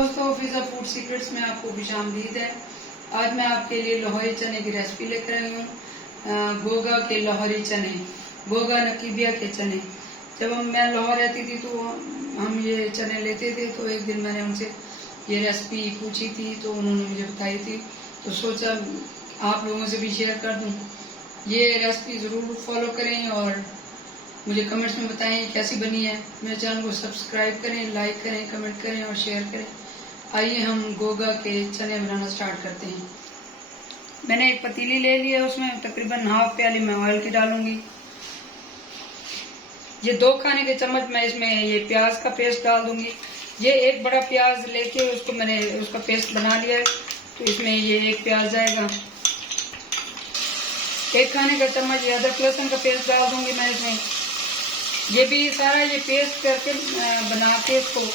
दोस्तों, फिजा food secrets में आपको खुशामदीद है। आज मैं आपके लिए लाहौरी चने की रेसिपी लेकर आई हूँ। गोगा के लाहौरी चने, गोगा नकीबिया के चने। जब मैं लाहौर रहती थी तो हम ये चने लेते थे, तो एक दिन मैंने उनसे ये रेसिपी पूछी थी तो उन्होंने मुझे बताई थी, तो सोचा आप लोगों से भी शेयर कर दूँ। ये रेसिपी ज़रूर फॉलो करें और मुझे कमेंट्स में बताएं कैसी बनी है। मेरे चैनल को सब्सक्राइब करें, लाइक करें, कमेंट करें और शेयर करें। आइए हम गोगा के चने बनाना स्टार्ट करते हैं। मैंने एक पतीली ले ली है, उसमें तकरीबन हाफ प्याली मैं ऑयल की डालूंगी। ये 2 खाने के चम्मच मैं इसमें ये प्याज का पेस्ट डाल दूंगी। ये एक बड़ा प्याज लेके उसको मैंने उसका पेस्ट बना लिया है, तो इसमें ये एक प्याज जाएगा। 1 खाने का चम्मच ये अदरक लहसुन का पेस्ट डाल दूंगी मैं इसमें। ये भी सारा ये पेस्ट करके बना के इसको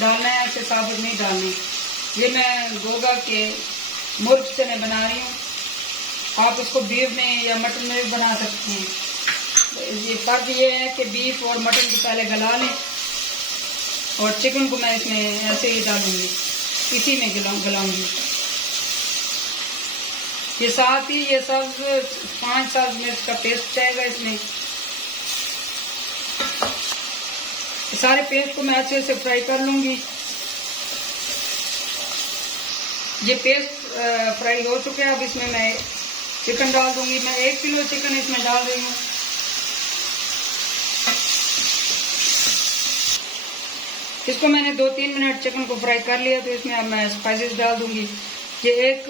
डालना है, ऐसे साबुत नहीं डालनी। ये मैं गोगा के मुर्ग चने बना रही हूँ। आप इसको बीफ में या मटन में भी बना सकते हैं। ये फर्क ये है कि बीफ और मटन को पहले गला लें और चिकन को मैं इसमें ऐसे ही डालूंगी, इसी में गलाऊंगी। ये साथ ही ये सब 5-7 मिनट का पेस्ट जाएगा इसमें। सारे पेस्ट को मैं अच्छे से फ्राई कर लूंगी। ये पेस्ट फ्राई हो चुके हैं। अब इसमें मैं चिकन डाल दूंगी। मैं 1 किलो चिकन इसमें डाल रही हूँ। इसको मैंने 2-3 मिनट चिकन को फ्राई कर लिया, तो इसमें अब मैं स्पाइसेस डाल दूंगी। ये 1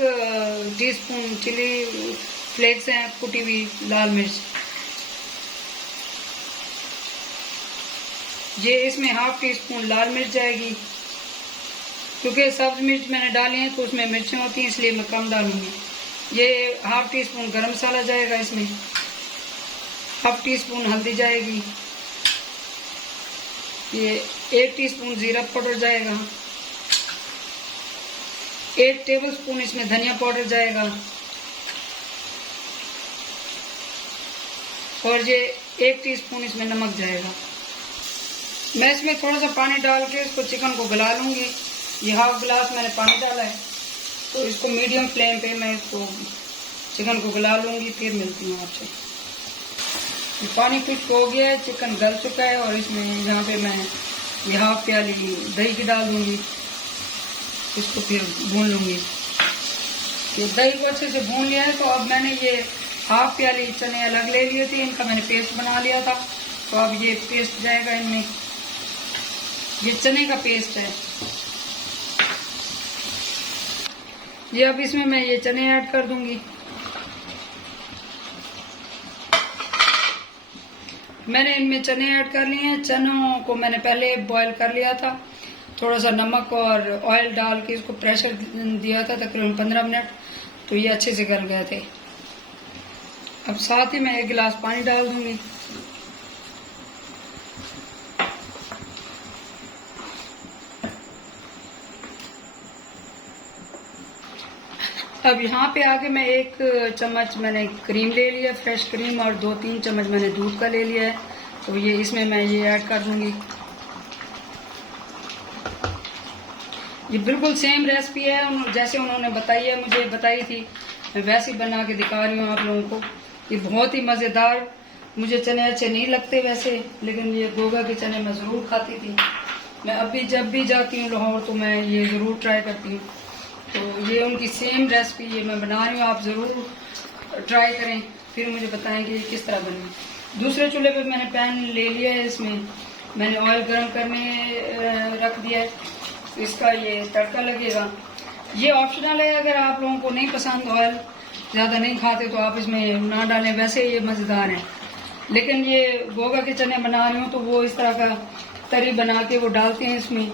टीस्पून चिली फ्लेक्स हैं, कुटी हुई लाल मिर्च। ये इसमें हाफ टी-स्पून लाल मिर्च जाएगी, क्योंकि सब्ज मिर्च मैंने डाली है तो उसमें मिर्चें होती हैं, इसलिए मैं कम डालूंगी। ये हाफ टी-स्पून गरम मसाला जाएगा इसमें। हाफ टी-स्पून हल्दी जाएगी। ये 1 टीस्पून जीरा पाउडर जाएगा। 1 टेबलस्पून इसमें धनिया पाउडर जाएगा और ये 1 टीस्पून इसमें नमक जाएगा। मैं इसमें थोड़ा सा पानी डाल के इसको चिकन को गला लूंगी। ये हाफ गिलास मैंने पानी डाला है, तो इसको मीडियम फ्लेम पे मैं इसको चिकन को गला लूंगी, फिर मिलती हूँ आपसे। ये पानी खुश्क हो गया है, चिकन गल चुका है और इसमें यहाँ पे मैं ये हाफ प्याली दही की डाल दूंगी। इसको फिर भून लूंगी। ये दही को अच्छे से भून लिया है, तो अब मैंने ये हाफ प्याली चने अलग ले लिए थे, इनका मैंने पेस्ट बना लिया था, तो अब ये पेस्ट जाएगा इनमें। ये चने का पेस्ट है। ये अब इसमें मैं ये चने ऐड कर दूंगी। मैंने इनमें चने ऐड कर लिए हैं। चनों को मैंने पहले बॉईल कर लिया था, थोड़ा सा नमक और ऑयल डाल के इसको प्रेशर दिया था तकरीबन 15 मिनट, तो ये अच्छे से गल गए थे। अब साथ ही मैं 1 गिलास पानी डाल दूंगी। अब यहाँ पे आके मैं 1 चम्मच मैंने क्रीम ले लिया, फ्रेश क्रीम, और 2-3 चम्मच मैंने दूध का ले लिया है, तो ये इसमें मैं ये ऐड कर दूंगी। ये बिल्कुल सेम रेसिपी है जैसे उन्होंने बताई है, मुझे बताई थी, मैं वैसे ही बना के दिखा रही हूँ आप लोगों को। ये बहुत ही मज़ेदार। मुझे चने अच्छे नहीं लगते वैसे, लेकिन ये गोगा के चने मैं ज़रूर खाती थी। मैं अभी जब भी जाती हूँ लाहौर तो मैं ये ज़रूर ट्राई करती हूँ। तो ये उनकी सेम रेसिपी ये मैं बना रही हूँ, आप ज़रूर ट्राई करें, फिर मुझे बताएं कि किस तरह बनी। दूसरे चूल्हे पे मैंने पैन ले लिया है, इसमें मैंने ऑयल गर्म करने रख दिया है, इसका ये तड़का लगेगा। ये ऑप्शनल है, अगर आप लोगों को नहीं पसंद, ऑयल ज़्यादा नहीं खाते, तो आप इसमें ना डालें, वैसे ये मज़ेदार है। लेकिन ये गोगा के चने बना रही हूँ तो वो इस तरह का तरी बना के वो डालते हैं इसमें,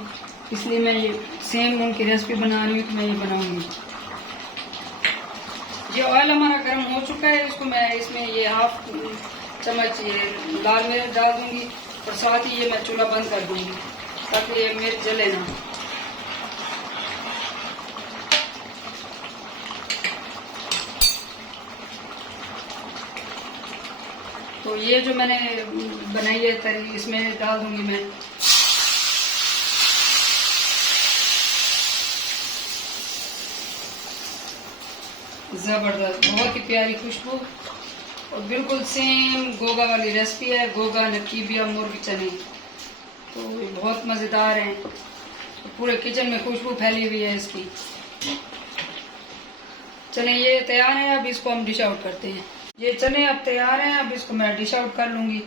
इसलिए मैं ये सेम उनकी रेसिपी बना रही हूँ, तो मैं ये बनाऊंगी। ये ऑयल हमारा गर्म हो चुका है, इसको मैं इसमें ये हाफ चम्मच ये लाल मिर्च डाल दूंगी और साथ ही ये मैं चूल्हा बंद कर दूंगी ताकि ये मिर्च जले ना। तो ये जो मैंने बनाई है तरी, इसमें डाल दूंगी मैं। जबरदस्त, बहुत ही प्यारी खुशबू और बिल्कुल सेम गोगा वाली रेसिपी है। गोगा नकीबिया मुर्ग चने, तो ये बहुत मजेदार है। तो पूरे किचन में खुशबू फैली हुई है इसकी। चने ये तैयार है, अब इसको हम डिश आउट करते हैं। ये चने अब तैयार हैं, अब इसको मैं डिश आउट कर लूंगी।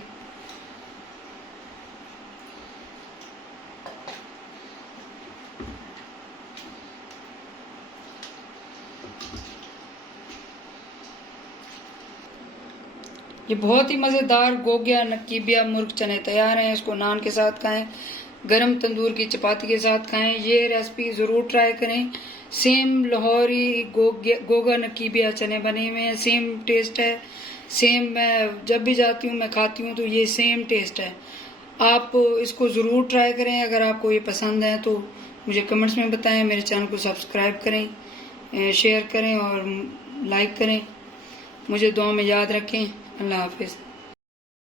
ये बहुत ही मज़ेदार गोगिया नकीबिया मुर्ग चने तैयार हैं। इसको नान के साथ खाएं, गरम तंदूर की चपाती के साथ खाएं। ये रेसिपी ज़रूर ट्राई करें। सेम लाहौरी गोगा नकीबिया चने बने हुए हैं, सेम टेस्ट है। सेम मैं जब भी जाती हूँ मैं खाती हूँ तो ये सेम टेस्ट है। आप इसको ज़रूर ट्राई करें। अगर आपको ये पसंद है तो मुझे कमेंट्स में बताएं। मेरे चैनल को सब्सक्राइब करें, शेयर करें और लाइक करें। मुझे दुआ में याद रखें। अल्लाह हाफिज़।